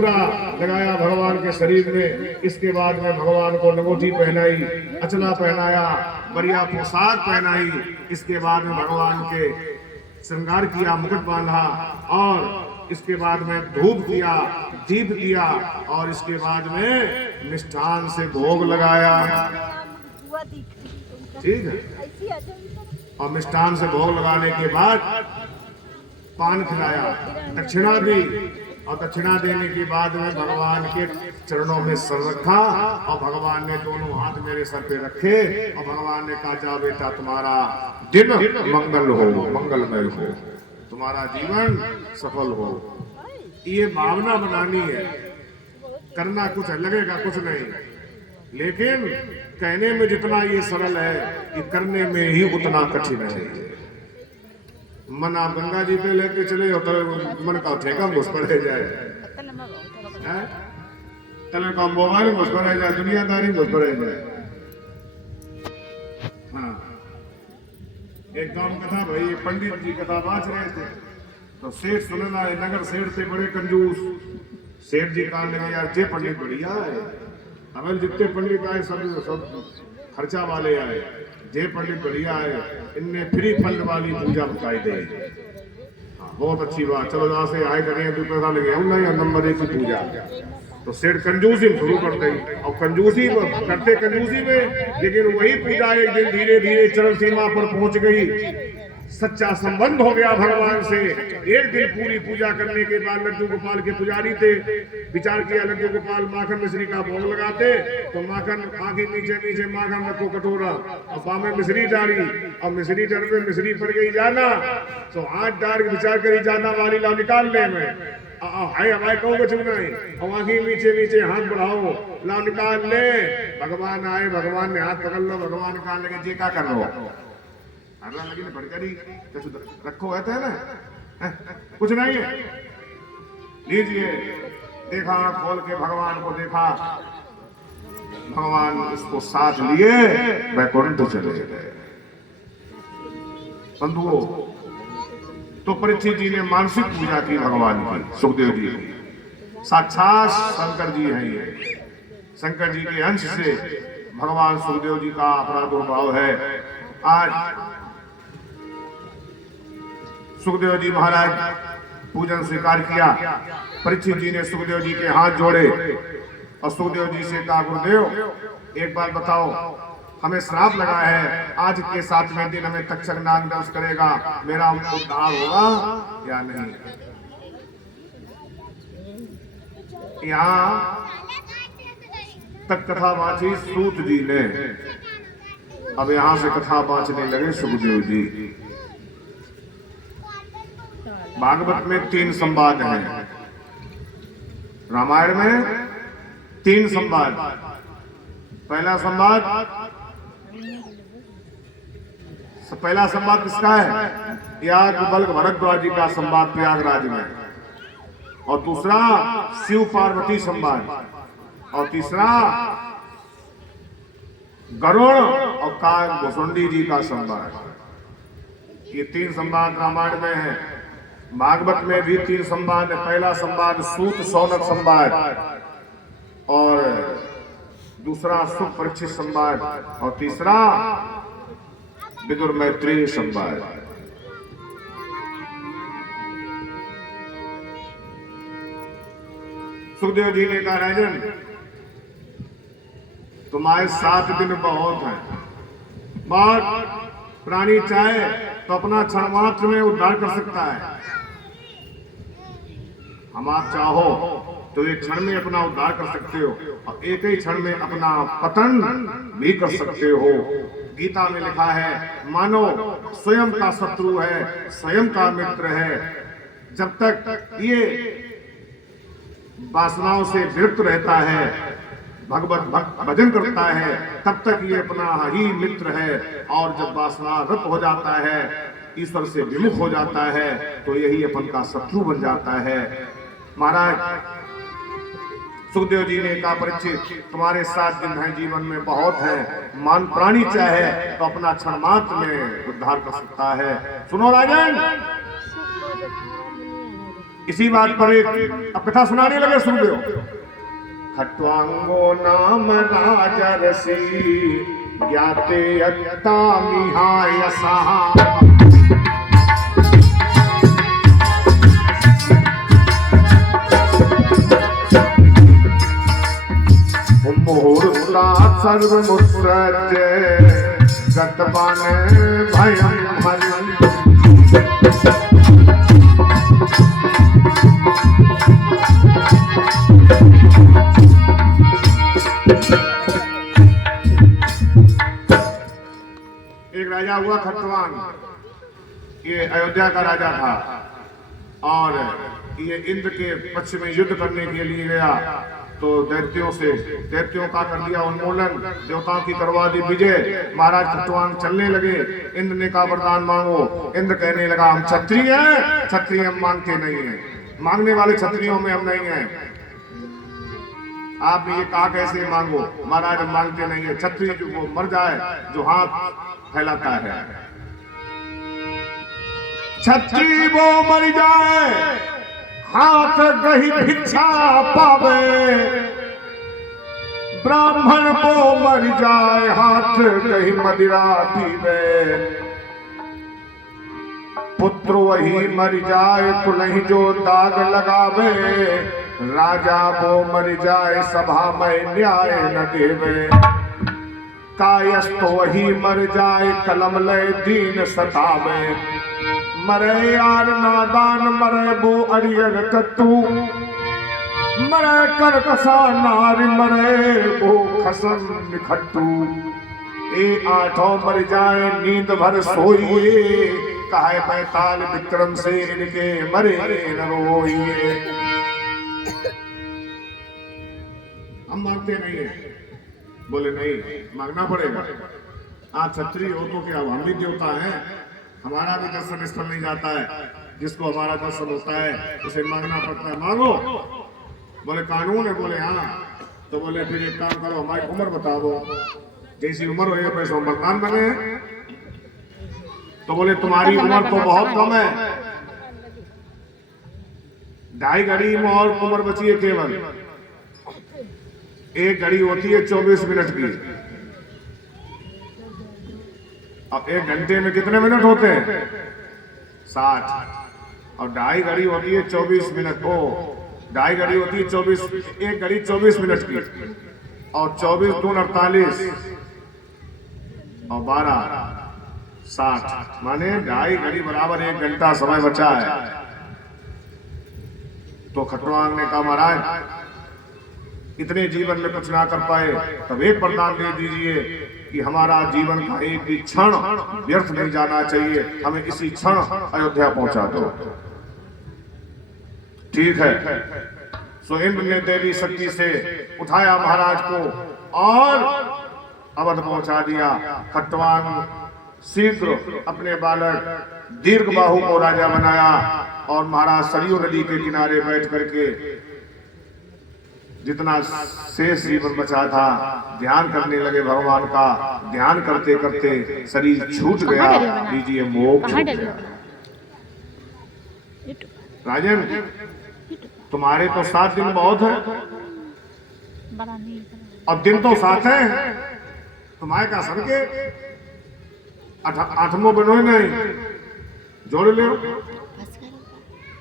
सिंदूरा लगाया भगवान के शरीर में। इसके बाद में भगवान को लंगोटी पहनाई, अचला पहनाया, बढ़िया पोशाक पहनाई। इसके बाद में भगवान के श्रृंगार किया, मुकुट बांधा, और इसके बाद में धूप किया, दीप किया, और इसके बाद में मिष्ठान से भोग लगाया। ठीक है। और मिष्ठान से भोग लगाने के बाद पान खिलाया, दक्षिणा दी, और दक्षिणा देने के बाद में भगवान के चरणों में सर रखा, और भगवान ने दोनों हाथ मेरे सर पे रखे, और भगवान ने कहा, जा बेटा तुम्हारा दिन मंगल हो, मंगलमय हो, तुम्हारा जीवन सफल हो। ये भावना बनानी है, करना कुछ लगेगा कुछ नहीं, लेकिन कहने में जितना ये सरल है, ये करने में ही उतना कठिन है। मन आप गंगा जी पे लेके चले तो मन का ठेका घुस पड़े जाए, तले का मोबाइल घुस पड़े जाए, दुनियादारी घुस पड़े जाए। हाँ, एक गांव कथा भाई, पंडित जी कथा बाँच रहे थे, तो सेठ सुनना है, नगर सेठ थे बड़े कंजूस। सेठ जी कहने लगे, यार जे पंडित बढ़िया है, हमें जितने पंडित आए सब खर्चा वाले आए, जे पंडित बढ़िया है, इनने फ्री फंड वाली पूजा बताई दे। हाँ, बहुत अच्छी बात, चलो जहाँ से आए करें, 2 पैसा लगे हम ना, नंबर 1 की पूजा। तो सेठ कंजूसी शुरू कर दी, और कंजूसी करते कंजूसी में, लेकिन वही पूजा एक दिन धीरे धीरे चरम सीमा पर पहुंच गई। सच्चा संबंध हो गया भगवान से। एक दिन पूरी पूजा करने के बाद लड्डू गोपाल के पुजारी थे, विचार किया लड्डू गोपाल माखन मिश्री का भोग लगाते, तो माखन आगे नीचे नीचे माखन रखो कटोरा, और बामे मिश्री डाली, और मिश्री डर में मिश्री पड़ गई जाना, तो हाथ डाल के विचार करी जाना वाली लाओ निकाल ले में, हाय हमारे कहूँ बचू नहीं, और आगे नीचे नीचे हाथ बढ़ाओ, लाओ निकाल ले। भगवान आए, भगवान ने हाथ पकड़ लो, भगवान कहा लगे जे क्या कर लो, लगी ने भड़करी रखो है ना, कुछ नहीं है, लीजिए। देखा, खोल के भगवान को देखा, भगवान उसको साथ लिए वैकुंठ चले गए। बंधुओं, तो परीक्षित जी ने मानसिक पूजा की भगवान की, सुखदेव जी की। साक्षात शंकर जी हैं ये, शंकर जी के अंश से भगवान सुखदेव जी का प्रादुर्भाव है। आज सुखदेव जी महाराज पूजन स्वीकार किया। परीक्षित जी ने सुखदेव जी के हाथ जोड़े, और सुखदेव जी से कहा, गुरुदेव एक बात बताओ, हमें श्राप लगा है, आज के 7वें दिन हमें तक्षक नाग दंश करेगा, मेरा उद्धार होगा या नहीं? यहाँ तक कथा बाँची सूत जी ने, अब यहाँ से कथा बाँचने लगे सुखदेव जी। भागवत में 3 संवाद हैं, रामायण में 3 संवाद। पहला संवाद किसका है? याग बल्क भरद्वाज जी का संवाद प्रयागराज में, और दूसरा शिव पार्वती संवाद, और तीसरा गरुड़ और काग भुसुंडी जी का संवाद। ये 3 संवाद रामायण में है। भागवत में भी 3 संवाद है। पहला संवाद सूत शौनक संवाद, और दूसरा सुख परीक्षित संवाद, और तीसरा विदुर मैत्रेय संवाद। सुखदेव जी ने कहा, राजन तुम्हारे 7 दिन बहुत हैं, बहुत प्राणी चाहे तो अपना क्षण मात्र में उद्धार कर सकता है। हम आप चाहो तो एक क्षण में अपना उद्धार कर सकते हो, और एक ही क्षण में अपना पतन भी कर सकते हो। गीता में लिखा है, मानो स्वयं का शत्रु है, स्वयं का मित्र है। जब तक ये वासनाओं से विरक्त रहता है, भगवत भजन करता है, तब तक ये अपना ही मित्र है। और जब वासना रत हो जाता है, ईश्वर से विमुख हो जाता है, तो यही अपन का शत्रु बन जाता है। महाराज सुखदेव जी ने कहा, परीक्षित तुम्हारे 7 दिन हैं, जीवन में बहुत है, मान प्राणी चाहे तो अपना क्षण मात्र में उद्धार कर सकता है। सुनो राजन, इसी बात पर एक अब कथा सुनाने लगे, सुन लो। खट्वांगो नाम राजा रसी ज्ञाते अत्ता मिहाय सहा। मुहूर्ता सर्वमुत्सृज गतवान भयं भयं। एक राजा हुआ खट्वांग, ये अयोध्या का राजा था और ये इंद्र के पक्ष में युद्ध करने के लिए गया तो दैत्यों का कर दिया उन्मूलन, देवताओं की करवा दी विजय। महाराज खट्वांग चलने लगे। इंद्र ने कहा वरदान मांगो। इंद्र कहने लगा हम क्षत्रिय हैं, क्षत्रिय हम मांगते नहीं हैं, मांगने वाले क्षत्रियों में हम नहीं हैं। आप ये कहा कैसे मांगो? महाराज हम मांगते नहीं है। क्षत्रिय जो वो मर जाए जो हाथ फैलाता है, क्षत्रिय वो मर जाए हाथ गही भिक्षा पावे, ब्राह्मण को मर जाए हाथ गही मदिरा पीवे। पुत्र वही मर जाए कुलही जो दाग लगावे, राजा वो मर जाए सभा में न्याय न देवे। कायस्थ वही मर जाए कलम लय दीन सतावे, मरे यार नादान मरे वो अरियन कत्तू, मरे कर कसा नारी मरे वो खसन निखट्टू। ए आठों मर जाए नींद भर सोइए, कहे पैताल विक्रम से इनके मरे न रोइए। हम मांगते नहीं है। बोले नहीं, मांगना पड़ेगा। आप क्षत्रिय हो तो क्या हम भी देवता हैं, हमारा भी दर्शन स्थल नहीं जाता है। जिसको हमारा दर्शन होता है उसे मांगना पड़ता है। मांगो। बोले कानून है? बोले हाँ। तो बोले फिर एक काम करो, हमारी उम्र बताओ, जैसी उम्र हो पैसे वरदान बने। तो बोले तुम्हारी उम्र तो बहुत कम है, 2.5 घड़ी में और उम्र बची है केवल। 1 घड़ी होती है 24 मिनट की। अब 1 घंटे में कितने मिनट होते हैं? 60। और 2.5 घड़ी होती है 24 मिनट। ओ 2.5 घड़ी होती है 24, 1 घड़ी 24 मिनट की और 24 दून 48 और 12 60, माने 2.5 घड़ी बराबर 1 घंटा समय बचा है। तो खट्वांग ने कहा महाराज इतने जीवन में कुछ ना कर पाए, तब एक वरदान दे दीजिए कि हमारा जीवन का एक भी क्षण व्यर्थ नहीं जाना चाहिए, हमें इसी क्षण अयोध्या पहुंचा दो। ठीक है। सो इंद्र ने देवी शक्ति से उठाया महाराज को और अवध पहुंचा दिया। खट्वांग शीघ्र अपने बालक दीर्घबाहु को राजा बनाया और महाराज सरयू नदी के किनारे बैठ करके जितना शेष जीवन बचा था ध्यान करने लगे भगवान का। ध्यान करते करते शरीर छूट गया, लीजिए मोक्ष हो गया। राजन तुम्हारे तो 7 दिन बहुत है और दिन तो 7 है, तुम्हारे का सर के 8वां बनो नहीं जोड़ ले।